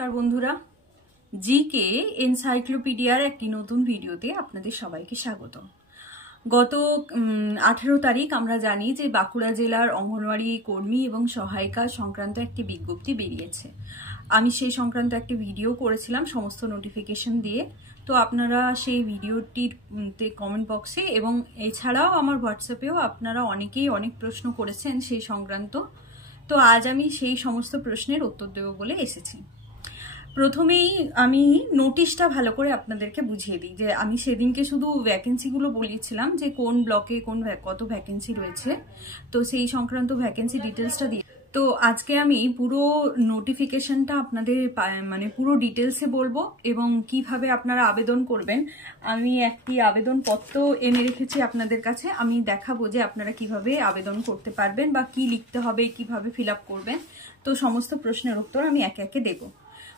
নমস্কার বন্ধুরা, জিকে এনসাইক্লোপিডিয়ার একটি নতুন ভিডিওতে আপনাদের সবাইকে স্বাগত। গত 18 তারিখ আমরা জানি যে বাঁকুড়া জেলার অঙ্গনওয়াড়ি কর্মী এবং সহায়িকা সংক্রান্ত একটি বিজ্ঞপ্তি বেরিয়েছে। আমি সেই সংক্রান্ত একটি ভিডিও করেছিলাম সমস্ত নোটিফিকেশন দিয়ে। তো আপনারা সেই ভিডিওটিতে কমেন্ট বক্সে এবং এছাড়াও আমার হোয়াটসঅ্যাপেও আপনারা অনেকেই অনেক প্রশ্ন করেছেন সেই সংক্রান্ত। তো আজ আমি সেই সমস্ত প্রশ্নের উত্তর দেব বলে এসেছি। প্রথমেই আমি নোটিশটা ভালো করে আপনাদেরকে বুঝিয়ে দিই যে আমি সেদিনকে শুধু ভ্যাকেন্সিগুলো বলেছিলাম যে কোন ব্লকে কত ভ্যাকেন্সি রয়েছে, তো সেই সংক্রান্ত ভ্যাকেন্সি ডিটেলসটা দিয়ে তো আজকে আমি পুরো নোটিফিকেশনটা আপনাদের মানে পুরো ডিটেলসে বলবো এবং কিভাবে আপনারা আবেদন করবেন। আমি একটি আবেদনপত্র এনে রেখেছি আপনাদের কাছে, আমি দেখাবো যে আপনারা কিভাবে আবেদন করতে পারবেন বা কি লিখতে হবে, কিভাবে ফিল আপ করবেন। তো সমস্ত প্রশ্নের উত্তর আমি একে একে দেব।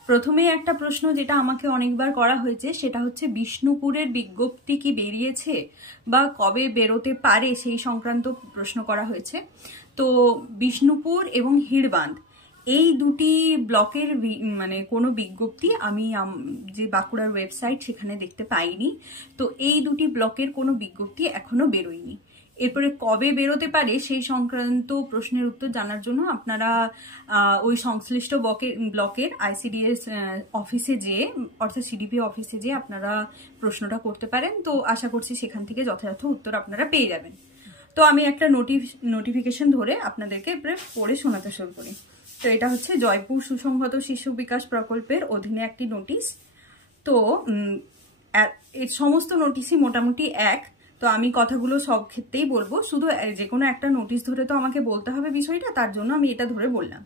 প্রথমেই একটা প্রশ্ন যেটা আমাকে অনেকবার করা হয়েছে সেটা হচ্ছে বিষ্ণুপুরের বিজ্ঞপ্তি কি বেরিয়েছে বা কবে বেরোতে পারে সেই সংক্রান্ত প্রশ্ন করা হয়েছে। তো বিষ্ণুপুর এবং হিড়বাঁধ এই দুটি ব্লকের মানে কোনো বিজ্ঞপ্তি আমি যে বাঁকুড়ার ওয়েবসাইট সেখানে দেখতে পাইনি। তো এই দুটি ব্লকের কোনো বিজ্ঞপ্তি এখনো বেরোয়নি। এরপরে কবে বেরোতে পারে সেই সংক্রান্ত প্রশ্নের উত্তর জানার জন্য আপনারা ওই সংশ্লিষ্ট ব্লকের আইসিডিএস অফিসে যেয়ে অর্থাৎ সিডিপি অফিসে যেয়ে আপনারা প্রশ্নটা করতে পারেন। তো আশা করছি সেখান থেকে যথাযথ উত্তর আপনারা পেয়ে যাবেন। তো আমি একটা নোটিফিকেশন ধরে আপনাদেরকে পড়ে শোনাতে শুরু করি। তো এটা হচ্ছে জয়পুর সুসংহত শিশু বিকাশ প্রকল্পের অধীনে একটি নোটিশ। তো এর সমস্ত নোটিশই মোটামুটি এক। তো আমি কথাগুলো সব ক্ষেত্রেই বলবো, শুধু যে কোনো একটা নোটিশ ধরে তো আমাকে বলতে হবে বিষয়টা, তার জন্য আমি এটা ধরে বললাম।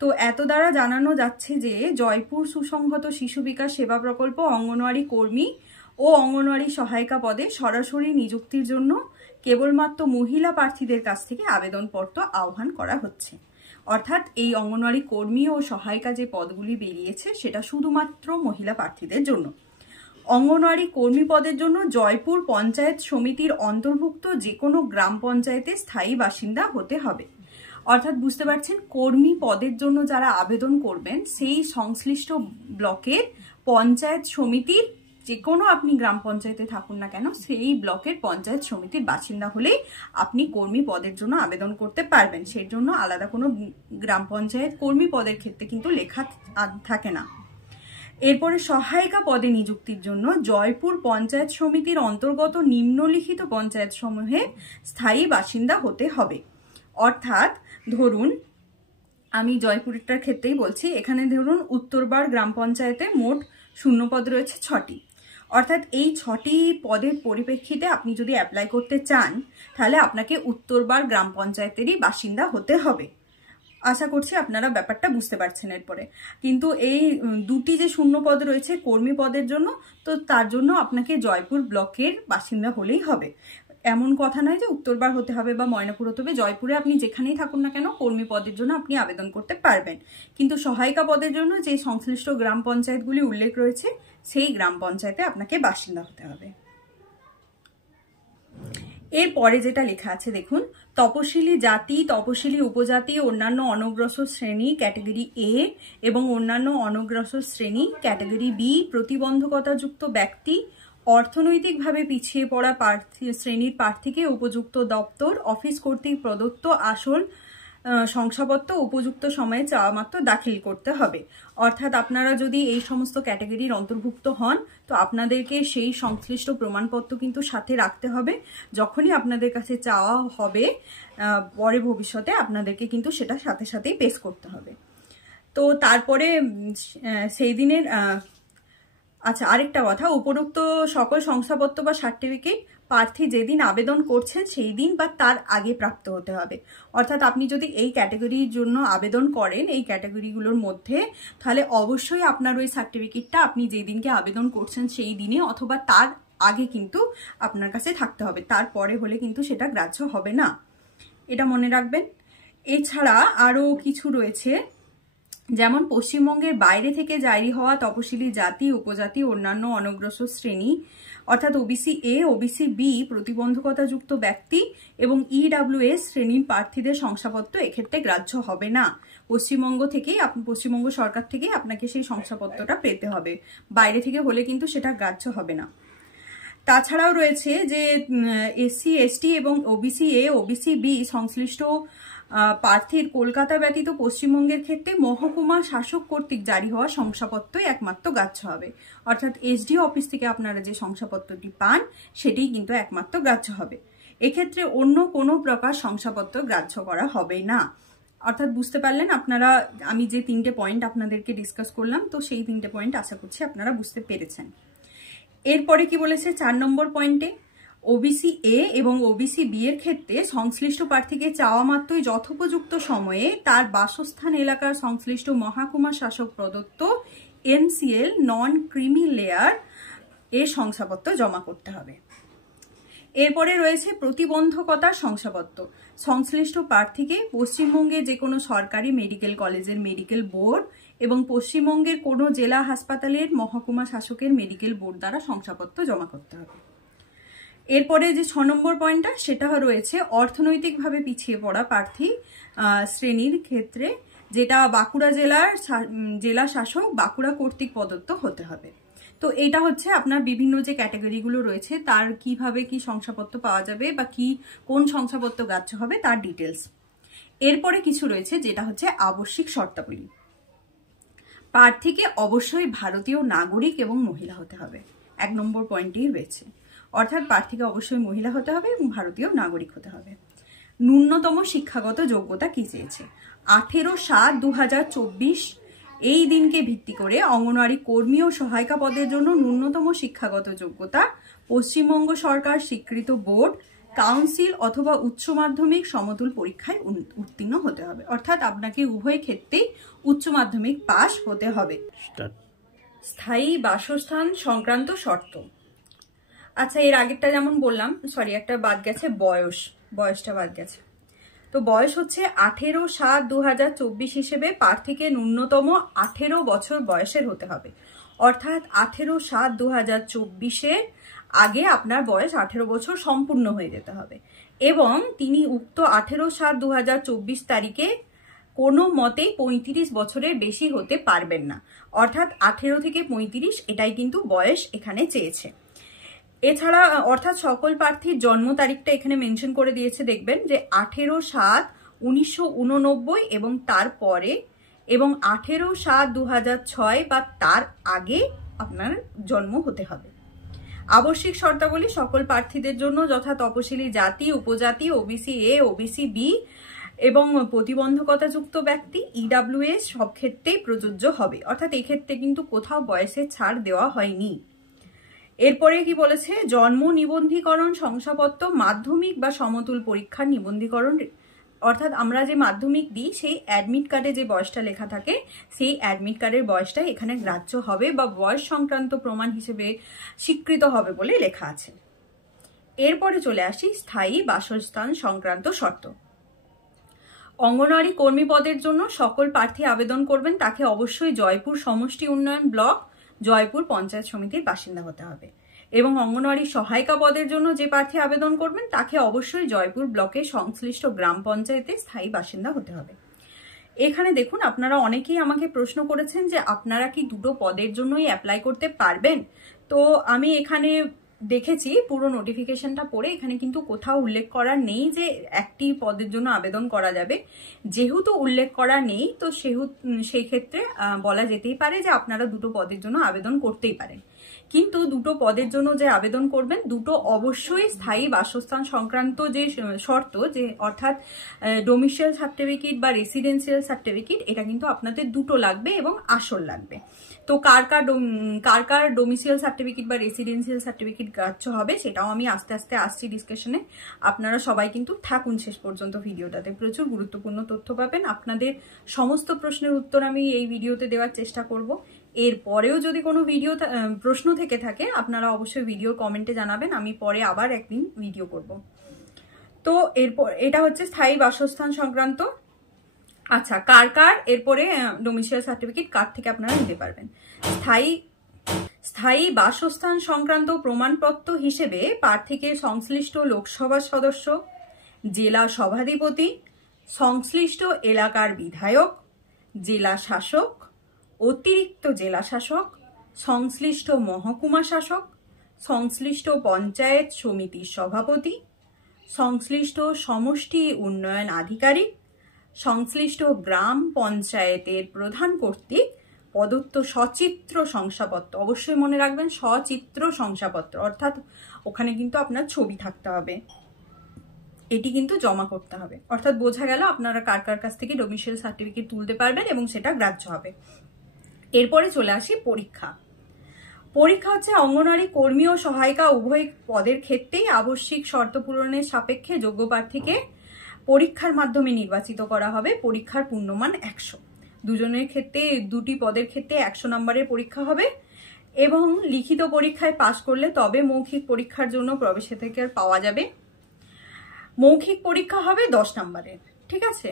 তো এত দ্বারা জানানো যাচ্ছে যে জয়পুর সুসংহত শিশু বিকাশ সেবা প্রকল্প অঙ্গনওয়াড়ি কর্মী ও অঙ্গনওয়াড়ি সহায়িকা পদে সরাসরি নিযুক্তির জন্য কেবলমাত্র মহিলা প্রার্থীদের কাছ থেকে আবেদনপত্র আহ্বান করা হচ্ছে। অর্থাৎ এই অঙ্গনওয়াড়ি কর্মী ও সহায়িকা যে পদগুলি বেরিয়েছে সেটা শুধুমাত্র মহিলা প্রার্থীদের জন্য। অঙ্গনওয়াড়ি কর্মী পদের জন্য জয়পুর পঞ্চায়েত সমিতির অন্তর্ভুক্ত যে কোনো গ্রাম পঞ্চায়েতে স্থায়ী বাসিন্দা হতে হবে। অর্থাৎ বুঝতে পারছেন, কর্মী পদের জন্য যারা আবেদন করবেন সেই সংশ্লিষ্ট ব্লকের পঞ্চায়েত সমিতির যে কোনো আপনি গ্রাম পঞ্চায়েতে থাকুন না কেন সেই ব্লকের পঞ্চায়েত সমিতির বাসিন্দা হলেই আপনি কর্মী পদের জন্য আবেদন করতে পারবেন। সেই জন্য আলাদা কোনো গ্রাম পঞ্চায়েত কর্মী পদের ক্ষেত্রে কিন্তু লেখা থাকে না। এরপরে সহায়িকা পদে নিযুক্তির জন্য জয়পুর পঞ্চায়েত সমিতির অন্তর্গত নিম্নলিখিত পঞ্চায়েত সমূহে স্থায়ী বাসিন্দা হতে হবে। অর্থাৎ ধরুন আমি জয়পুরটার ক্ষেত্রেই বলছি, এখানে ধরুন উত্তরবার গ্রাম পঞ্চায়েতে মোট শূন্যপদ রয়েছে 6টি। অর্থাৎ এই 6টি পদের পরিপ্রেক্ষিতে আপনি যদি অ্যাপ্লাই করতে চান তাহলে আপনাকে উত্তরবার গ্রাম পঞ্চায়েতেরই বাসিন্দা হতে হবে। আশা করছি আপনারা ব্যাপারটা বুঝতে পারছেন। এরপরে কিন্তু এই দুটি যে শূন্য পদ রয়েছে কর্মী পদের জন্য, তো তার জন্য আপনাকে জয়পুর ব্লকের বাসিন্দা হলেই হবে। এমন কথা নয় যে উত্তরবার হতে হবে বা ময়নাপুর হতে হবে। জয়পুরে আপনি যেখানেই থাকুন না কেন কর্মী পদের জন্য আপনি আবেদন করতে পারবেন। কিন্তু সহায়িকা পদের জন্য যে সংশ্লিষ্ট গ্রাম পঞ্চায়েতগুলি উল্লেখ রয়েছে সেই গ্রাম পঞ্চায়েতে আপনাকে বাসিন্দা হতে হবে। এরপরে যেটা লেখা আছে দেখুন, তপশিলি জাতি, তপশিলি উপজাতি, অন্যান্য অনগ্রসর শ্রেণী ক্যাটাগরি এ এবং অন্যান্য অনগ্রসর শ্রেণী ক্যাটাগরি বি, প্রতিবন্ধকতাযুক্ত ব্যক্তি, অর্থনৈতিকভাবে পিছিয়ে পড়া শ্রেণীর প্রার্থীকে উপযুক্ত দপ্তর অফিস কর্তৃক প্রদত্ত আসল শংসাপত্র উপযুক্ত সময়ে চাওয়া মাত্র দাখিল করতে হবে। অর্থাৎ আপনারা যদি এই সমস্ত ক্যাটাগরির অন্তর্ভুক্ত হন তো আপনাদেরকে সেই সংশ্লিষ্ট প্রমাণপত্র কিন্তু সাথে রাখতে হবে। যখনই আপনাদের কাছে চাওয়া হবে পরে ভবিষ্যতে আপনাদেরকে কিন্তু সেটা সাথে সাথেই পেশ করতে হবে। তো তারপরে সেই দিনের আচ্ছা, আরেকটা কথা, উপরোক্ত সকল শংসাপত্র বা সার্টিফিকেট প্রার্থী যেদিন আবেদন করছেন সেই দিন বা তার আগে প্রাপ্ত হতে হবে। অর্থাৎ আপনি যদি এই ক্যাটাগরির জন্য আবেদন করেন এই ক্যাটাগরিগুলোর মধ্যে, তাহলে অবশ্যই আপনার ওই সার্টিফিকেটটা আপনি যেই দিনকে আবেদন করছেন সেই দিনে অথবা তার আগে কিন্তু আপনার কাছে থাকতে হবে। তারপরে হলে কিন্তু সেটা গ্রাহ্য হবে না, এটা মনে রাখবেন। এছাড়া আরও কিছু রয়েছে, যেমন পশ্চিমবঙ্গের বাইরে থেকে জারি হওয়া তপশিলি জাতি, উপজাতি, অন্যান্য অনগ্রসর শ্রেণী অর্থাৎ ওবিসি এ, ওবিসি বি, প্রতিবন্ধকতাযুক্ত ব্যক্তি এবং ইডব্লিউএস শ্রেণীর প্রার্থীদের শংসাপত্র এক্ষেত্রে গ্রাহ্য হবে না। পশ্চিমবঙ্গ সরকার থেকেই আপনাকে সেই শংসাপত্রটা পেতে হবে, বাইরে থেকে হলে কিন্তু সেটা গ্রাহ্য হবে না। তাছাড়াও রয়েছে যে এসসি, এসটি এবং ওবিসি এ, ওবিসি বি সংশ্লিষ্ট প্রার্থীর কলকাতা ব্যতীত পশ্চিমবঙ্গের ক্ষেত্রে মহকুমা শাসক কর্তৃক জারি হওয়া শংসাপত্রই একমাত্র গ্রাহ্য হবে। অর্থাৎ এসডিও অফিস থেকে আপনারা যে শংসাপত্রটি পান সেটিই কিন্তু একমাত্র গ্রাহ্য হবে। এক্ষেত্রে অন্য কোনো প্রকার শংসাপত্র গ্রাহ্য করা হবে না। অর্থাৎ বুঝতে পারলেন আপনারা, আমি যে 3টে পয়েন্ট আপনাদেরকে ডিসকাস করলাম, তো সেই 3টে পয়েন্ট আশা করছি আপনারা বুঝতে পেরেছেন। এরপরে কি বলেছে 4 নম্বর পয়েন্টে, ওবিসি এ এবং ওবিসি বি এর ক্ষেত্রে সংশ্লিষ্ট প্রার্থীকে চাওয়া মাত্রই যথোপযুক্ত সময়ে তার বাসস্থান এলাকার সংশ্লিষ্ট মহকুমা শাসক প্রদত্ত এনসিএল নন ক্রিমি লেয়ার এর শংসাপত্র জমা করতে হবে। এরপরে রয়েছে প্রতিবন্ধকতার শংসাপত্র। সংশ্লিষ্ট প্রার্থীকে পশ্চিমবঙ্গে যে কোনো সরকারি মেডিকেল কলেজের মেডিকেল বোর্ড এবং পশ্চিমবঙ্গের কোনো জেলা হাসপাতালের মহকুমা শাসকের মেডিকেল বোর্ড দ্বারা শংসাপত্র জমা করতে হবে। এরপরে যে 6 নম্বর পয়েন্টটা, সেটা রয়েছে অর্থনৈতিকভাবে পিছিয়ে পড়া প্রার্থী শ্রেণীর ক্ষেত্রে, যেটা বাঁকুড়া জেলা শাসক বাঁকুড়া কর্তৃক প্রদত্ত হতে হবে। তো এটা হচ্ছে আপনার বিভিন্ন যে ক্যাটাগরিগুলো রয়েছে তার কিভাবে কি শংসাপত্র পাওয়া যাবে বা কোন শংসাপত্র গ্রাহ্য হবে তার ডিটেলস। এরপরে কিছু রয়েছে যেটা হচ্ছে আবশ্যিক শর্তাবলী। প্রার্থীকে অবশ্যই ভারতীয় নাগরিক এবং মহিলা হতে হবে, 1 নম্বর পয়েন্টেই রয়েছে। অর্থাৎ প্রার্থীকে অবশ্যই মহিলা হতে হবে এবং ভারতীয় নাগরিক হতে হবে। ন্যূনতম শিক্ষাগত যোগ্যতা কি চেয়েছে, 18/7/2024 এই দিনকে ভিত্তি করে অঙ্গনওয়াড়ি কর্মী ও সহায়িকা পদের জন্য ন্যূনতম শিক্ষাগত যোগ্যতা পশ্চিমবঙ্গ সরকার স্বীকৃত বোর্ড, কাউন্সিল অথবা উচ্চ মাধ্যমিক সমতুল পরীক্ষায় উত্তীর্ণ হতে হবে। অর্থাৎ আপনাকে উভয় ক্ষেত্রেই উচ্চ মাধ্যমিক পাস হতে হবে। স্থায়ী বাসস্থান সংক্রান্ত শর্ত। আচ্ছা, এর আগেরটা যেমন বললাম, একটা বাদ গেছে, বয়সটা বাদ গেছে। তো বয়স হচ্ছে 18/7/2024 হিসেবে প্রার্থীকে ন্যূনতম 18 বছর বয়সের হতে হবে। অর্থাৎ 18/7/2024 আগে আপনার বয়স 18 বছর সম্পূর্ণ হয়ে যেতে হবে এবং তিনি উক্ত 18/7/2024 তারিখে কোনো মতেই 35 বছরের বেশি হতে পারবেন না। অর্থাৎ 18 থেকে 35 এটাই কিন্তু বয়স এখানে চেয়েছে। এছাড়া অর্থাৎ সকল প্রার্থীর জন্ম তারিখটা এখানে মেনশন করে দিয়েছে, দেখবেন যে 18/7/1989 এবং তারপরে এবং 18/7/2006 বা তার আগে আপনার জন্ম হতে হবে। আবশ্যিক শর্তাবলী সকল প্রার্থীদের জন্য যথা তপশিলি জাতি, উপজাতি, ওবিসি এ, ওবিসি বি এবং প্রতিবন্ধকতাযুক্ত ব্যক্তি, ইডব্লিউএস সব ক্ষেত্রেই প্রযোজ্য হবে। অর্থাৎ এক্ষেত্রে কিন্তু কোথাও বয়সের ছাড় দেওয়া হয়নি। এরপরে কি বলেছে, জন্ম নিবন্ধীকরণ শংসাপত্র মাধ্যমিক বা সমতুল পরীক্ষার নিবন্ধীকরণ। অর্থাৎ আমরা যে মাধ্যমিক দিই সেই অ্যাডমিট কার্ডে যে বয়সটা লেখা থাকে সেই অ্যাডমিট কার্ডের বয়সটা এখানে গ্রাহ্য হবে বা বয়স সংক্রান্ত প্রমাণ হিসেবে স্বীকৃত হবে বলে লেখা আছে। এরপরে চলে আসি স্থায়ী বাসস্থান সংক্রান্ত শর্ত। অঙ্গনওয়াড়ি কর্মী পদের জন্য সকল প্রার্থী আবেদন করবেন তাকে অবশ্যই জয়পুর সমষ্টি উন্নয়ন ব্লক, জয়পুর পঞ্চায়েত সমিতির বাসিন্দা হতে হবে এবং অঙ্গনওয়াড়ি সহায়িকা পদের জন্য যে প্রার্থী আবেদন করবেন তাকে অবশ্যই জয়পুর ব্লকের সংশ্লিষ্ট গ্রাম পঞ্চায়েতে স্থায়ী বাসিন্দা হতে হবে। এখানে দেখুন, আপনারা অনেকেই আমাকে প্রশ্ন করেছেন যে আপনারা কি দুটো পদের জন্যই অ্যাপ্লাই করতে পারবেন। তো আমি এখানে দেখেছি পুরো নোটিফিকেশনটা পড়ে, এখানে কিন্তু কোথাও উল্লেখ করা নেই যে একটি পদের জন্য আবেদন করা যাবে। যেহেতু উল্লেখ করা নেই তো সেই ক্ষেত্রে বলা যেতেই পারে যে আপনারা দুটো পদের জন্য আবেদন করতেই পারেন। কিন্তু দুটো পদের জন্য যে আবেদন করবেন দুটো অবশ্যই স্থায়ী বাসস্থান সংক্রান্ত যে শর্ত, যে অর্থাৎ ডোমিসাইল সার্টিফিকেট বা রেসিডেন্সিয়াল সার্টিফিকেট, এটা কিন্তু আপনাদের দুটো লাগবে এবং আসল লাগবে। তো কার কার ডোমিসাইল সার্টিফিকেট বা রেসিডেন্সিয়াল সার্টিফিকেট গ্রাহ্য হবে সেটাও আমি আস্তে আস্তে আসছি ডিসকাশনে। আপনারা সবাই কিন্তু থাকুন শেষ পর্যন্ত ভিডিওটাতে, প্রচুর গুরুত্বপূর্ণ তথ্য পাবেন। আপনাদের সমস্ত প্রশ্নের উত্তর আমি এই ভিডিওতে দেওয়ার চেষ্টা করব। এরপরেও যদি কোনো প্রশ্ন থেকে থাকে আপনারা অবশ্যই ভিডিও কমেন্টে জানাবেন, আমি পরে আবার একদিন ভিডিও করব। তো এরপর এটা হচ্ছে স্থায়ী বাসস্থান সংক্রান্ত। আচ্ছা, কার কার এরপরে ডোমিসাইল সার্টিফিকেট কার থেকে আপনারা নিতে পারবেন? স্থায়ী বাসস্থান সংক্রান্ত প্রমাণপত্র হিসেবে প্রার্থীকে সংশ্লিষ্ট লোকসভা সদস্য, জেলা সভাধিপতি, সংশ্লিষ্ট এলাকার বিধায়ক, জেলা শাসক, অতিরিক্ত জেলা শাসক, সংশ্লিষ্ট মহকুমা শাসক, সংশ্লিষ্ট পঞ্চায়েত সমিতির সভাপতি, সংশ্লিষ্ট সমষ্টি উন্নয়ন আধিকারিক, সংশ্লিষ্ট গ্রাম পঞ্চায়েতের প্রধান কর্তৃক প্রদত্ত সচিত্র শংসাপত্র, অবশ্যই মনে রাখবেন সচিত্র শংসাপত্র, অর্থাৎ ওখানে কিন্তু আপনার ছবি থাকতে হবে, এটি কিন্তু জমা করতে হবে। অর্থাৎ বোঝা গেল আপনারা কার কার কাছ থেকে ডোমিসাইল সার্টিফিকেট তুলতে পারবেন এবং সেটা গ্রাহ্য হবে। এরপরে চলে আসি পরীক্ষা। পরীক্ষা হচ্ছে অঙ্গনওয়াড়ি কর্মী ও সহায়িকা উভয় পদের ক্ষেত্রেই আবশ্যিক শর্ত পূরণের সাপেক্ষে যোগ্য প্রার্থীকে পরীক্ষার মাধ্যমে নির্বাচিত করা হবে। পরীক্ষার পূর্ণমান 100। দুজনের ক্ষেত্রে, দুটি পদের ক্ষেত্রে 100 নম্বরের পরীক্ষা হবে এবং লিখিত পরীক্ষায় পাশ করলে তবে মৌখিক পরীক্ষার জন্য প্রবেশাধিকার পাওয়া যাবে। মৌখিক পরীক্ষা হবে 10 নম্বরের, ঠিক আছে।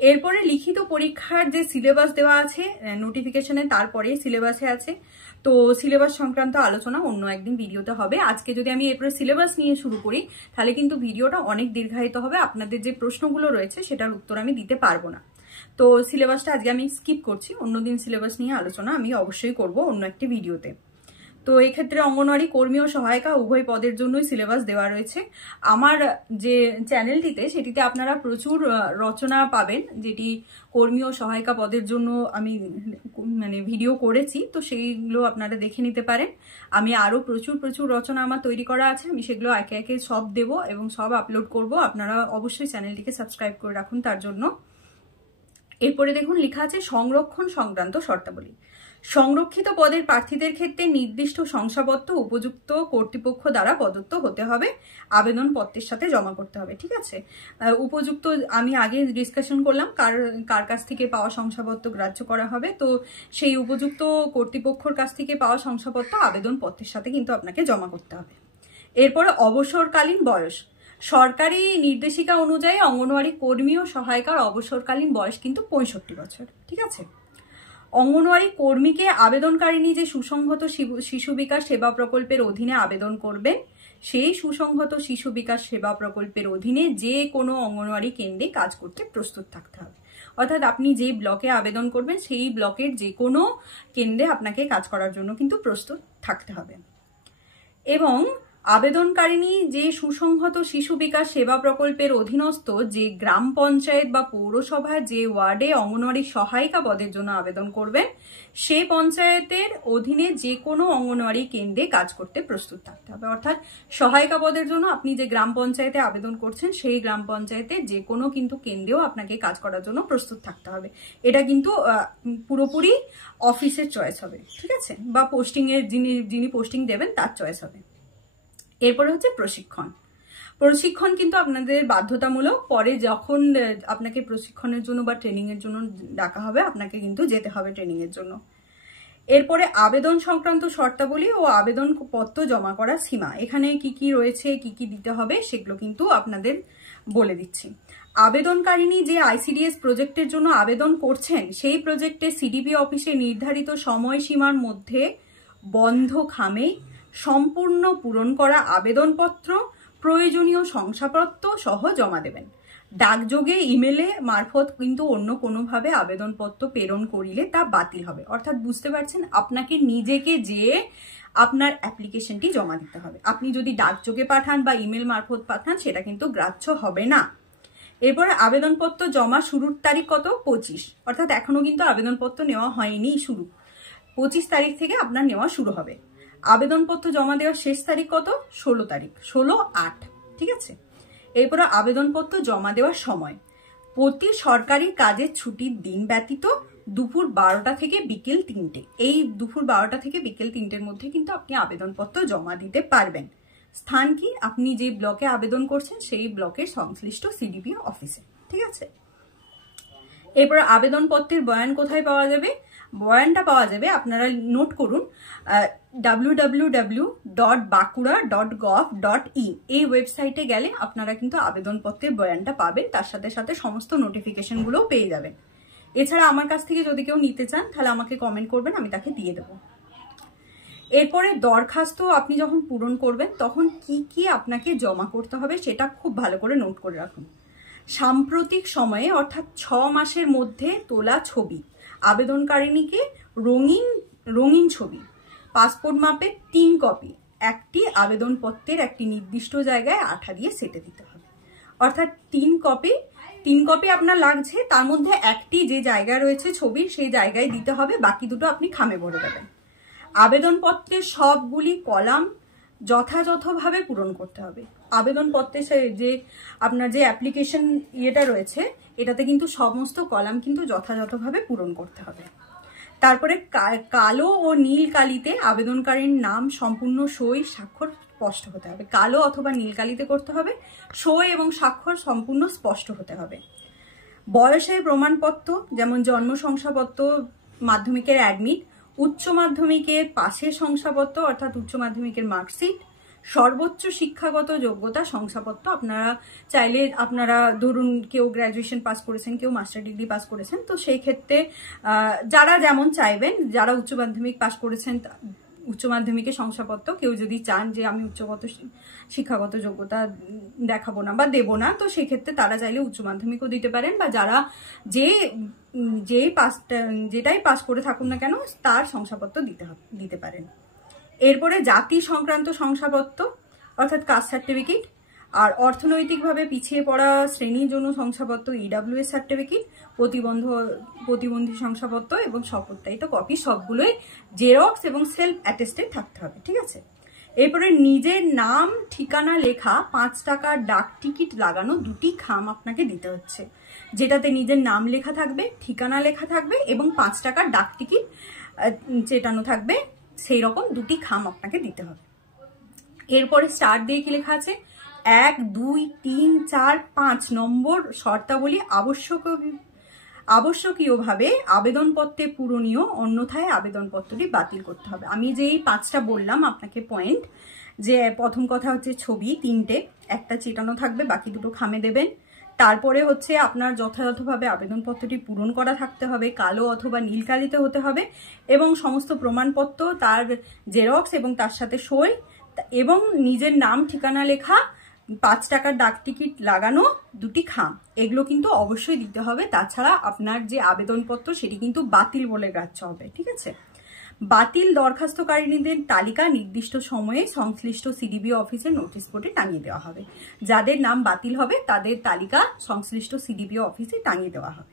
এরপরে লিখিত পরীক্ষার যে সিলেবাস দেওয়া আছে নোটিফিকেশনে, তারপরে সিলেবাসে আছে, তো সিলেবাস সংক্রান্ত আলোচনা অন্য একদিন ভিডিওতে হবে। আজকে যদি আমি এরপরে সিলেবাস নিয়ে শুরু করি তাহলে কিন্তু ভিডিওটা অনেক দীর্ঘায়িত হবে, আপনাদের যে প্রশ্নগুলো রয়েছে সেটার উত্তর আমি দিতে পারবো না। তো সিলেবাসটা আজকে আমি স্কিপ করছি, অন্যদিন সিলেবাস নিয়ে আলোচনা আমি অবশ্যই করব অন্য একটি ভিডিওতে। তো এই ক্ষেত্রে অঙ্গনওয়াড়ি কর্মী ও সহায়িকা উভয় পদের জন্যই সিলেবাস দেওয়া রয়েছে। আমার যে চ্যানেলটিতে সেটিতে আপনারা প্রচুর রচনা পাবেন, যেটি কর্মী ও সহায়িকা পদের জন্য আমি ভিডিও করেছি, তো সেইগুলো আপনারা দেখে নিতে পারেন। আমি আরও প্রচুর রচনা আমার তৈরি করা আছে, আমি সেগুলো একে একে সব দেব এবং সব আপলোড করব। আপনারা অবশ্যই চ্যানেলটিকে সাবস্ক্রাইব করে রাখুন তার জন্য। এরপরে দেখুন লেখা আছে সংরক্ষণ সংক্রান্ত শর্তাবলী। সংরক্ষিত পদের প্রার্থীদের ক্ষেত্রে নির্দিষ্ট শংসাপত্র উপযুক্ত কর্তৃপক্ষ দ্বারা প্রদত্ত হতে হবে, আবেদনপত্রের সাথে জমা করতে হবে, ঠিক আছে। উপযুক্ত আমি আগে ডিসকাশন করলাম কার কাছ থেকে পাওয়া শংসাপত্র গ্রাহ্য করা হবে, তো সেই উপযুক্ত কর্তৃপক্ষর কাছ থেকে পাওয়া শংসাপত্র আবেদনপত্রের সাথে কিন্তু আপনাকে জমা করতে হবে। এরপরে অবসরকালীন বয়স। সরকারি নির্দেশিকা অনুযায়ী অঙ্গনওয়াড়ি কর্মী ও সহায়িকার অবসরকালীন বয়স কিন্তু 65 বছর, ঠিক আছে। অঙ্গনওয়াড়ি কর্মীকে আবেদনকারিনী যে সুসংহত শিশু বিকাশ সেবা প্রকল্পের অধীনে আবেদন করবেন, সেই সুসংহত শিশু বিকাশ সেবা প্রকল্পের অধীনে যে কোনো অঙ্গনওয়াড়ি কেন্দ্রে কাজ করতে প্রস্তুত থাকতে হবে। অর্থাৎ আপনি যে ব্লকে আবেদন করবেন সেই ব্লকের যে কোনো কেন্দ্রে আপনাকে কাজ করার জন্য কিন্তু প্রস্তুত থাকতে হবে। এবং আবেদনকারিনী যে সুসংহত শিশু বিকাশ সেবা প্রকল্পের অধীনস্থ যে গ্রাম পঞ্চায়েত বা পৌরসভার যে ওয়ার্ডে অঙ্গনওয়াড়ি সহায়িকা পদের জন্য আবেদন করবেন, সে পঞ্চায়েতের অধীনে যে কোনো অঙ্গনওয়াড়ি কেন্দ্রে কাজ করতে প্রস্তুত থাকতে হবে। অর্থাৎ সহায়িকা পদের জন্য আপনি যে গ্রাম পঞ্চায়েতে আবেদন করছেন সেই গ্রাম পঞ্চায়েতে যে কোনো কিন্তু কেন্দ্রেও আপনাকে কাজ করার জন্য প্রস্তুত থাকতে হবে। এটা কিন্তু পুরোপুরি অফিসের চয়েস হবে, ঠিক আছে, বা পোস্টিংয়ের যিনি পোস্টিং দেবেন তার চয়েস হবে। এরপরে হচ্ছে প্রশিক্ষণ কিন্তু আপনাদের বাধ্যতামূলক। পরে যখন আপনাকে প্রশিক্ষণের জন্য বা ট্রেনিং এর জন্য ডাকা হবে আপনাকে কিন্তু যেতে হবে ট্রেনিং এর জন্য। এরপরে আবেদন সংক্রান্ত শর্তাবলী ও আবেদন পত্র জমা করার সীমা। এখানে কি কি রয়েছে, কি কি দিতে হবে সেগুলো কিন্তু আপনাদের বলে দিচ্ছি। আবেদনকারিনী যে আইসিডিএস প্রজেক্টের জন্য আবেদন করছেন সেই প্রজেক্টে সিডিপি অফিসে নির্ধারিত সময়সীমার মধ্যে বন্ধ খামে সম্পূর্ণ পূরণ করা আবেদনপত্র, প্রয়োজনীয় শংসাপত্র সহ জমা দেবেন। ডাকযোগে, ইমেলে মারফত কিন্তু অন্য কোনোভাবে আবেদনপত্র প্রেরণ করিলে তা বাতিল হবে। অর্থাৎ বুঝতে পারছেন, আপনাকে নিজেকে যেয়ে আপনার অ্যাপ্লিকেশনটি জমা দিতে হবে। আপনি যদি ডাকযোগে পাঠান বা ইমেল মারফত পাঠান সেটা কিন্তু গ্রাহ্য হবে না। এরপরে আবেদনপত্র জমা শুরুর তারিখ কত? 25। অর্থাৎ এখনো কিন্তু আবেদনপত্র নেওয়া হয়নি, শুরু 25 তারিখ থেকে আপনার নেওয়া শুরু হবে। আবেদনপত্র জমা দেওয়ার শেষ তারিখ কত? 16 তারিখ, 16/8, ঠিক আছে। এরপরে আবেদনপত্র জমা দেওয়ার সময় প্রতি সরকারি কাজের ছুটির দিন ব্যতীত দুপুর 12টা থেকে বিকেল 3টে, এই দুপুর 12টা থেকে বিকেল 3টের মধ্যে কিন্তু আপনি আবেদনপত্র জমা দিতে পারবেন। স্থান কি? আপনি যে ব্লকে আবেদন করছেন সেই ব্লকের সংশ্লিষ্ট সিডিপি অফিসে, ঠিক আছে। এরপর আবেদনপত্রের বয়ান কোথায় পাওয়া যাবে? বয়ানটা পাওয়া যাবে, আপনারা নোট করুন, www.bakura.gov.in এই ওয়েবসাইটে গেলে আপনারা কিন্তু আবেদনপত্রের বয়ানটা পাবেন, তার সাথে সাথে সমস্ত নোটিফিকেশনগুলোও পেয়ে যাবেন। এছাড়া আমার কাছ থেকে যদি কেউ নিতে চান তাহলে আমাকে কমেন্ট করবেন, আমি তাকে দিয়ে দেবো। এরপরে দরখাস্ত আপনি যখন পূরণ করবেন তখন কি কি আপনাকে জমা করতে হবে সেটা খুব ভালো করে নোট করে রাখুন। সাম্প্রতিক সময়ে অর্থাৎ 6 মাসের মধ্যে তোলা ছবি, আবেদনকারিণীকে রঙিন ছবি, পাসপোর্ট মাপের 3 কপি, একটি আবেদনপত্রের একটি নির্দিষ্ট জায়গায় আঠা দিয়ে সেটে দিতে হবে। অর্থাৎ 3 কপি আপনার লাগছে, তার মধ্যে একটি যে জায়গায় রয়েছে ছবির সেই জায়গায় দিতে হবে, বাকি দুটো আপনি খামে ভরে দেবেন। আবেদনপত্রের সবগুলি কলাম যথাযথভাবে পূরণ করতে হবে। আবেদনপত্রে যে আপনার যে অ্যাপ্লিকেশন ইয়েটা রয়েছে এটাতে কিন্তু সমস্ত কলাম কিন্তু যথাযথভাবে পূরণ করতে হবে। তারপরে কালো ও নীল কালিতে আবেদনকারীর নাম, সম্পূর্ণ সই, স্বাক্ষর স্পষ্ট হতে হবে। কালো অথবা নীল কালিতে করতে হবে, সই এবং স্বাক্ষর সম্পূর্ণ স্পষ্ট হতে হবে। বয়সের প্রমাণপত্র যেমন জন্ম শংসাপত্র, মাধ্যমিকের অ্যাডমিট, উচ্চ মাধ্যমিকের পাশের শংসাপত্র অর্থাৎ উচ্চ মাধ্যমিকের মার্কশিট, সর্বোচ্চ শিক্ষাগত যোগ্যতা শংসাপত্র। আপনারা চাইলে আপনারা ধরুন কেউ গ্র্যাজুয়েশন পাস করেছেন, কেউ মাস্টার ডিগ্রি পাস করেছেন, তো সেই ক্ষেত্রে যারা যেমন চাইবেন, যারা উচ্চ মাধ্যমিক পাস করেছেন উচ্চ মাধ্যমিকের শংসাপত্র, কেউ যদি চান যে আমি উচ্চগত শিক্ষাগত যোগ্যতা দেখাবো না বা দেবো না, তো সেক্ষেত্রে তারা চাইলে উচ্চ মাধ্যমিকও দিতে পারেন, বা যারা যেটাই পাস করে থাকুন না কেন তার শংসাপত্র দিতে পারেন। এরপরে জাতি সংক্রান্ত শংসাপত্র অর্থাৎ কাস্ট সার্টিফিকেট, আর অর্থনৈতিকভাবে পিছিয়ে পড়া শ্রেণীর জন্য শংসাপত্র, ইডাব্লিউএস সার্টিফিকেট, প্রতিবন্ধী শংসাপত্র এবং স্বপ্রত্যায়িত কপি সবগুলোই জেরক্স এবং সেলফ অ্যাটেস্টেড থাকতে হবে। ঠিক আছে। এরপরে নিজের নাম ঠিকানা লেখা 5 টাকার ডাক টিকিট লাগানো 2টি খাম আপনাকে দিতে হচ্ছে, যেটাতে নিজের নাম লেখা থাকবে, ঠিকানা লেখা থাকবে এবং 5 টাকার ডাক টিকিট চেটানো থাকবে, সেই রকম 2টি খাম আপনাকে দিতে হবে। এরপরে স্টার দিয়ে কি লেখা আছে, 1, 2, 3, 4, 5 নম্বর শর্তাবলী আবশ্যকীয়ভাবে আবেদনপত্রে পূরণীয়, অন্যথায় আবেদনপত্রটি বাতিল করতে হবে। আমি যে এই 5টা বললাম আপনাকে পয়েন্ট, যে প্রথম কথা হচ্ছে ছবি 3টে, একটা চেটানো থাকবে, বাকি 2টো খামে দেবেন। তারপরে হচ্ছে আপনার যথাযথভাবে আবেদনপত্রটি পূরণ করা থাকতে হবে, কালো অথবা নীল কালিতে হতে হবে, এবং সমস্ত প্রমাণপত্র তার জেরক্স এবং তার সাথে সই, এবং নিজের নাম ঠিকানা লেখা, 5 টাকার ডাক টিকিট লাগানো 2টি খাম, এগুলো কিন্তু অবশ্যই দিতে হবে। তাছাড়া আপনার যে আবেদনপত্র সেটি কিন্তু বাতিল বলে গ্রাহ্য হবে। ঠিক আছে। বাতিল দরখাস্তকারীদের তালিকা নির্দিষ্ট সময়ে সংশ্লিষ্ট সিডিবি অফিসে নোটিশ বোর্ডে টাঙিয়ে দেওয়া হবে। যাদের নাম বাতিল হবে তাদের তালিকা সংশ্লিষ্ট সিডিবি অফিসে টাঙিয়ে দেওয়া হবে।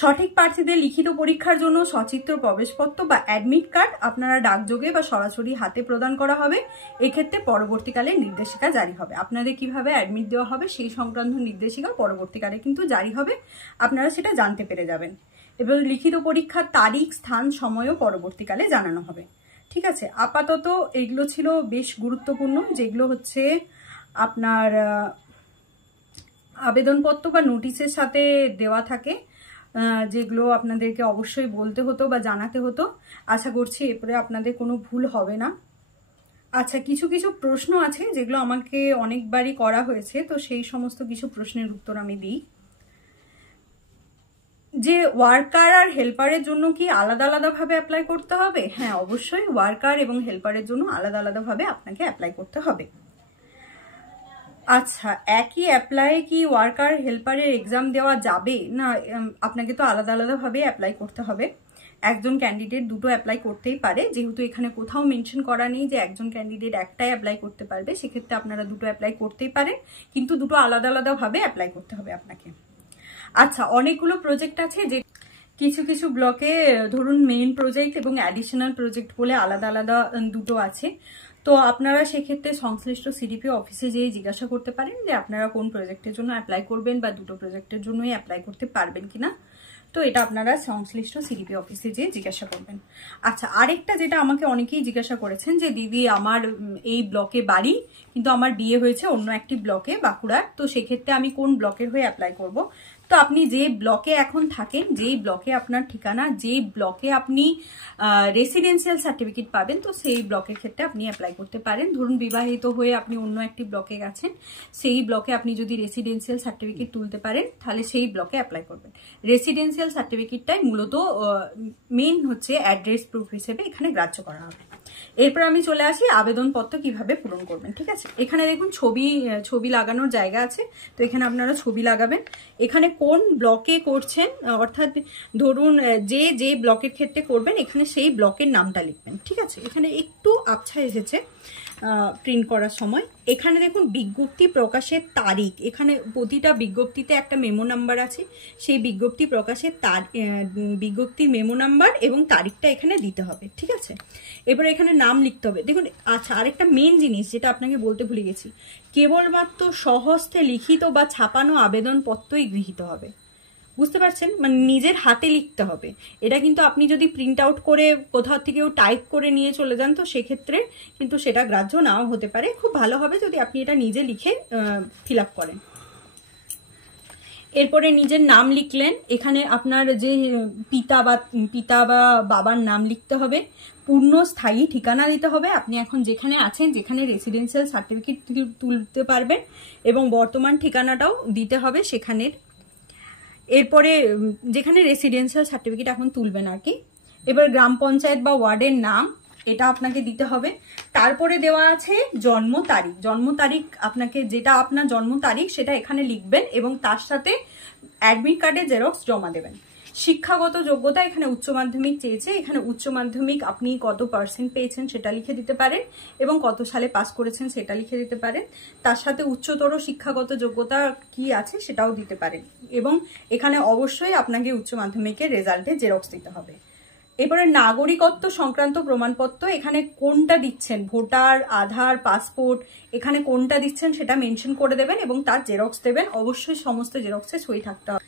সঠিক প্রার্থীদের লিখিত পরীক্ষার জন্য সচিত্র প্রবেশপত্র বা অ্যাডমিট কার্ড আপনারা ডাকযোগে বা সরাসরি হাতে প্রদান করা হবে। এক্ষেত্রে পরবর্তীকালে নির্দেশিকা জারি হবে। আপনাদের কিভাবে অ্যাডমিট দেওয়া হবে সেই সংক্রান্ত নির্দেশিকা পরবর্তীকালে কিন্তু জারি হবে, আপনারা সেটা জানতে পেরে যাবেন। এবং লিখিত পরীক্ষার তারিখ, স্থান, সময়ও পরবর্তীকালে জানানো হবে। ঠিক আছে। আপাতত এগুলো ছিল বেশ গুরুত্বপূর্ণ, যেগুলো হচ্ছে আপনার আবেদনপত্র বা নোটিশের সাথে দেওয়া থাকে, যেগুলো আপনাদেরকে অবশ্যই বলতে হতো বা জানাতে হতো। আশা করছি এরপরে আপনাদের কোনো ভুল হবে না। আচ্ছা, কিছু কিছু প্রশ্ন আছে যেগুলো আমাকে অনেকবারই করা হয়েছে, তো সেই সমস্ত কিছু প্রশ্নের উত্তর আমি দিই। যে ওয়ার্কার আর হেল্পারের জন্য কি আলাদা আলাদাভাবে অ্যাপ্লাই করতে হবে? হ্যাঁ, অবশ্যই ওয়ার্কার এবং হেল্পারের জন্য আলাদা আলাদাভাবে আপনাকে অ্যাপ্লাই করতে হবে। আচ্ছা, একই অ্যাপ্লাই কি ওয়ার্কার হেল্পারের এক্সাম দেওয়া যাবে না? আপনাকে তো আলাদা আলাদাভাবে অ্যাপ্লাই করতে হবে। একজন ক্যান্ডিডেট দুটো অ্যাপ্লাই করতেই পারে, যেহেতু এখানে কোথাও মেনশন করা নেই যে একজন ক্যান্ডিডেট একটাই অ্যাপ্লাই করতে পারবে, সেক্ষেত্রে আপনারা দুটো অ্যাপ্লাই করতেই পারেন, কিন্তু দুটো আলাদা আলাদাভাবে অ্যাপ্লাই করতে হবে আপনাকে। আচ্ছা, অনেকগুলো প্রজেক্ট আছে, যে কিছু কিছু ব্লকে ধরুন মেইন প্রজেক্ট এবং অ্যাডিশনাল প্রজেক্ট বলে আলাদা আলাদা দুটো আছে। তো আপনারা সেক্ষেত্রে সংশ্লিষ্ট সিডিপি অফিসে যেয়ে জিজ্ঞাসা করতে পারেন যে আপনারা কোন প্রজেক্টের জন্য অ্যাপ্লাই করবেন বা দুটো প্রজেক্টের জন্যই অ্যাপ্লাই করতে পারবেন কিনা। তো এটা আপনারা সংশ্লিষ্ট সিডিপি অফিসে যেয়ে জিজ্ঞাসা করবেন। আচ্ছা, আরেকটা যেটা আমাকে অনেকেই জিজ্ঞাসা করেছেন যে দিদি আমার এই ব্লকে বাড়ি কিন্তু আমার বিয়ে হয়েছে অন্য একটি ব্লকে বাঁকুড়ার, তো সেক্ষেত্রে আমি কোন ব্লকের হয়ে অ্যাপ্লাই করব। তো আপনি যে ব্লকে এখন থাকেন, যেই ব্লকে আপনার ঠিকানা, যেই ব্লকে আপনি রেসিডেন্সিয়াল সার্টিফিকেট পাবেন, তো সেই ব্লকের ক্ষেত্রে আপনি অ্যাপ্লাই করতে পারেন। ধরুন বিবাহিত হয়ে আপনি অন্য একটি ব্লকে গেছেন, সেই ব্লকে আপনি যদি রেসিডেন্সিয়াল সার্টিফিকেট তুলতে পারেন তাহলে সেই ব্লকে অ্যাপ্লাই করবেন। রেসিডেন্সিয়াল সার্টিফিকেটটাই মূলত মেইন হচ্ছে অ্যাড্রেস প্রুফ হিসেবে এখানে গ্রাহ্য করা হবে। এরপর আমি চলে আসি আবেদনপত্র কিভাবে পূরণ করবেন। ঠিক আছে, এখানে দেখুন ছবি লাগানোর জায়গা আছে, তো এখানে আপনারা ছবি লাগাবেন। এখানে কোন ব্লকে করছেন, অর্থাৎ ধরুন যে ব্লকের ক্ষেত্রে করবেন এখানে সেই ব্লকের নামটা লিখবেন। ঠিক আছে, এখানে একটু আবছা এসেছে প্রিন্ট করার সময়। এখানে দেখুন বিজ্ঞপ্তি প্রকাশের তারিখ, এখানে প্রতিটা বিজ্ঞপ্তিতে একটা মেমো নাম্বার আছে, সেই বিজ্ঞপ্তি প্রকাশের বিজ্ঞপ্তির মেমো নাম্বার এবং তারিখটা এখানে দিতে হবে। ঠিক আছে, এবার এখানে নাম লিখতে হবে। দেখুন আচ্ছা, আরেকটা মেন জিনিস যেটা আপনাকে বলতে ভুলে গেছি, কেবলমাত্র স্বহস্তে লিখিত বা ছাপানো আবেদনপত্রই গৃহীত হবে। বুঝতে পারছেন, মানে নিজের হাতে লিখতে হবে। এটা কিন্তু আপনি যদি প্রিন্ট আউট করে কোথাও থেকেও টাইপ করে নিয়ে চলে যান তো সেক্ষেত্রে কিন্তু সেটা গ্রাহ্য নাও হতে পারে। খুব ভালো হবে যদি আপনি এটা নিজে লিখে ফিল আপ করেন। এরপরে নিজের নাম লিখলেন, এখানে আপনার যে পিতা বা বাবার নাম লিখতে হবে, পূর্ণ স্থায়ী ঠিকানা দিতে হবে, আপনি এখন যেখানে আছেন, যেখানে রেসিডেন্সিয়াল সার্টিফিকেট তুলতে পারবেন, এবং বর্তমান ঠিকানাটাও দিতে হবে সেখানের। এরপরে যেখানে রেসিডেন্সিয়াল সার্টিফিকেট এখন তুলবেন আর কি। এবার গ্রাম পঞ্চায়েত বা ওয়ার্ডের নাম, এটা আপনাকে দিতে হবে। তারপরে দেওয়া আছে জন্ম তারিখ, আপনাকে যেটা আপনার জন্ম তারিখ সেটা এখানে লিখবেন এবং তার সাথে অ্যাডমিট কার্ডের জেরক্স জমা দেবেন। শিক্ষাগত যোগ্যতা, এখানে উচ্চ মাধ্যমিক চেয়েছে, এখানে উচ্চ মাধ্যমিক আপনি কত % পেয়েছেন সেটা লিখে দিতে পারেন এবং কত সালে পাস করেছেন সেটা লিখে দিতে পারেন। তার সাথে উচ্চতর শিক্ষাগত যোগ্যতা কি আছে সেটাও দিতে পারেন এবং এখানে অবশ্যই আপনাকে উচ্চ মাধ্যমিকের রেজাল্টের জেরক্স দিতে হবে। এবারে নাগরিকত্ব সংক্রান্ত প্রমাণপত্র, এখানে কোনটা দিচ্ছেন, ভোটার, আধার, পাসপোর্ট, এখানে কোনটা দিচ্ছেন সেটা মেনশন করে দেবেন এবং তার জেরক্স দেবেন। অবশ্যই সমস্ত জেরক্সে সই থাকতে হবে।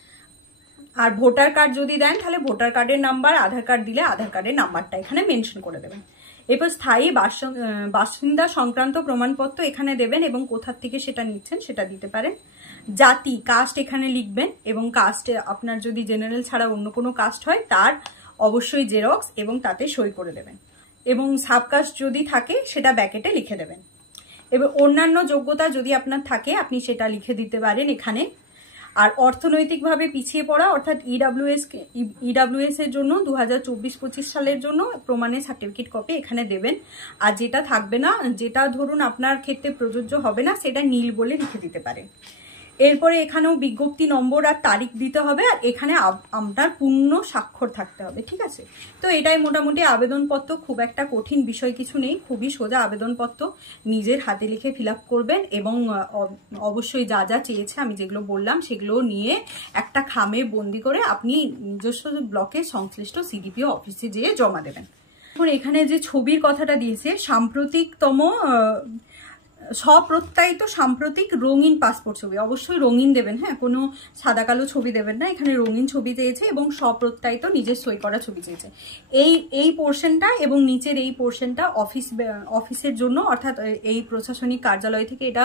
আর ভোটার কার্ড যদি দেন তাহলে ভোটার কার্ডের নাম্বার, আধার কার্ড দিলে আধার কার্ডের নাম্বারটা এখানে মেনশন করে দেবেন। এরপর স্থায়ী বাসিন্দা সংক্রান্ত প্রমাণপত্র এখানে দেবেন এবং কোথা থেকে সেটা নিচ্ছেন সেটা দিতে পারেন। জাতি, কাস্ট এখানে লিখবেন এবং কাস্টে আপনার যদি জেনারেল ছাড়া অন্য কোনো কাস্ট হয় তার অবশ্যই জেরক্স এবং তাতে সই করে দেবেন এবং সাবকাস্ট যদি থাকে সেটা ব্যাকেটে লিখে দেবেন। এবার অন্যান্য যোগ্যতা যদি আপনার থাকে আপনি সেটা লিখে দিতে পারেন এখানে। আর অর্থনৈতিকভাবে পিছিয়ে পড়া অর্থাৎ ইডাব্লিউএস এর জন্য 2024-25 সালের জন্য প্রমাণের সার্টিফিকেট কপি এখানে দেবেন। আর যেটা থাকবে না, যেটা ধরুন আপনার ক্ষেত্রে প্রযোজ্য হবে না, সেটা নীল বলে লিখে দিতে পারেন। এরপরে এখানেও বিজ্ঞপ্তি নম্বর আর তারিখ দিতে হবে আর এখানে আপনার পূর্ণ স্বাক্ষর থাকতে হবে। ঠিক আছে, তো এটাই মোটামুটি আবেদনপত্র। খুব একটা কঠিন বিষয় কিছু নেই, খুবই সোজা আবেদনপত্র। নিজের হাতে লিখে ফিল আপ করবেন এবং অবশ্যই যা যা চেয়েছে আমি যেগুলো বললাম সেগুলো নিয়ে একটা খামে বন্দি করে আপনি নিজস্ব ব্লকের সংশ্লিষ্ট সিডিপিও অফিসে যেয়ে জমা দেবেন। এখন এখানে যে ছবির কথাটা দিয়েছে, সাম্প্রতিকতম স্বপ্রত্যায়িত সাম্প্রতিক রঙিন পাসপোর্ট ছবি, অবশ্যই রঙিন দেবেন, হ্যাঁ, কোনো সাদা কালো ছবি দেবেন না। এখানে রঙিন ছবি চেয়েছে এবং স্বপ্রত্যায়িত নিজের সই করা ছবি চেয়েছে। এই পোর্শনটা এবং নিচের এই পোর্শনটা অফিসের জন্য, অর্থাৎ এই প্রশাসনিক কার্যালয় থেকে এটা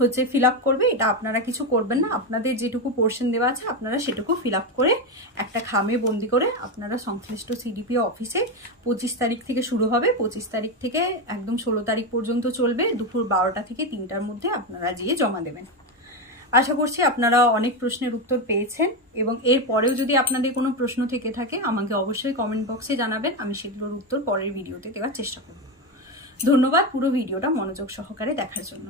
হচ্ছে ফিল আপ করবে। এটা আপনারা কিছু করবেন না, আপনাদের যেটুকু পোর্শন দেওয়া আছে আপনারা সেটুকু ফিল আপ করে একটা খামে বন্দি করে আপনারা সংশ্লিষ্ট সিডিপিও অফিসে 25 তারিখ থেকে শুরু হবে, 25 তারিখ থেকে একদম 16 তারিখ পর্যন্ত চলবে, দুপুর 12টা থেকে 3টার মধ্যে আপনারা গিয়ে জমা দেবেন। আশা করছি আপনারা অনেক প্রশ্নের উত্তর পেয়েছেন এবং এর পরেও যদি আপনাদের কোনো প্রশ্ন থেকে থাকে আমাকে অবশ্যই কমেন্ট বক্সে জানাবেন, আমি সেগুলোর উত্তর পরের ভিডিওতে দেওয়ার চেষ্টা করব। ধন্যবাদ পুরো ভিডিওটা মনোযোগ সহকারে দেখার জন্য।